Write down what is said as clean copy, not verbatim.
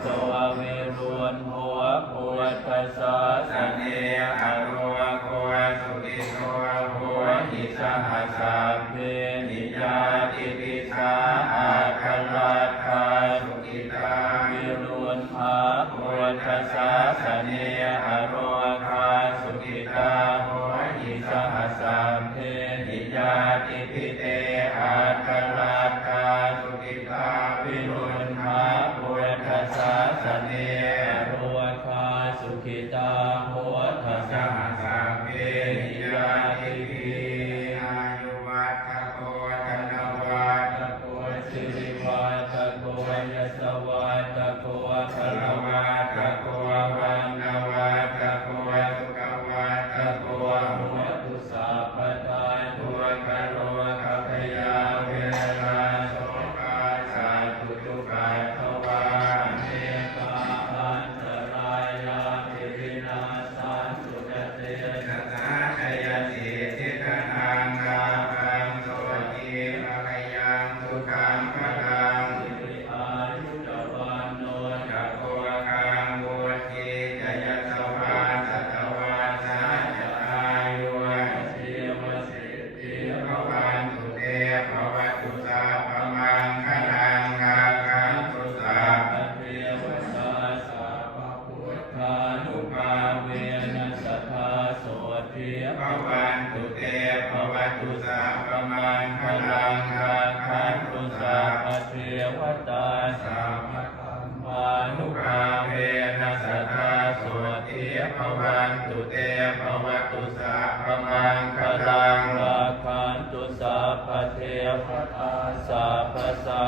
โตเวรุวันโหภูวัตสาสเนอโรโกสุขิโตโหหิสหัสสะเพนิยาติปิสาอาคราคาสุขิตาวิรุวันภาภูวัตสาสเนอโรคาสุขิตาโหหิสหัสสะเพนิยาติปิเตอาคราคาสุขิตาวิรุวันภาภูวัตสาสเนอโรคาสุขิตาโหทัสสะสะเพนิยาติปิอายุวัฏโกธนวัฏโกสิริวัฏโกยสวัฏโกพลวัฏโกวันนวัฏโกสุขวัฏโกโหตุสัพพทาทุกขโรคพยาเวราโสกาสัตตุทุกขาทวาเนกาอันตรายาภิวินาสันตุจเตนะสาชยสิทิฏฐานังกาคังโสติภะคะยังสุขังพลังสิริอายุจวันโนจักโกคังวุฒิจยสวาสัตวาสาจอายุชีวสิทธิภวันตุเตภวัตุสัพพมังคลังกาคังสุสัพพเทวตาสัพพพุทธานุภาเวนัสสทธาโสติภวันตุเตภวัตุสัพพมังคลังกาคังสุสัพพเทวตาสัพพธรรมานุภา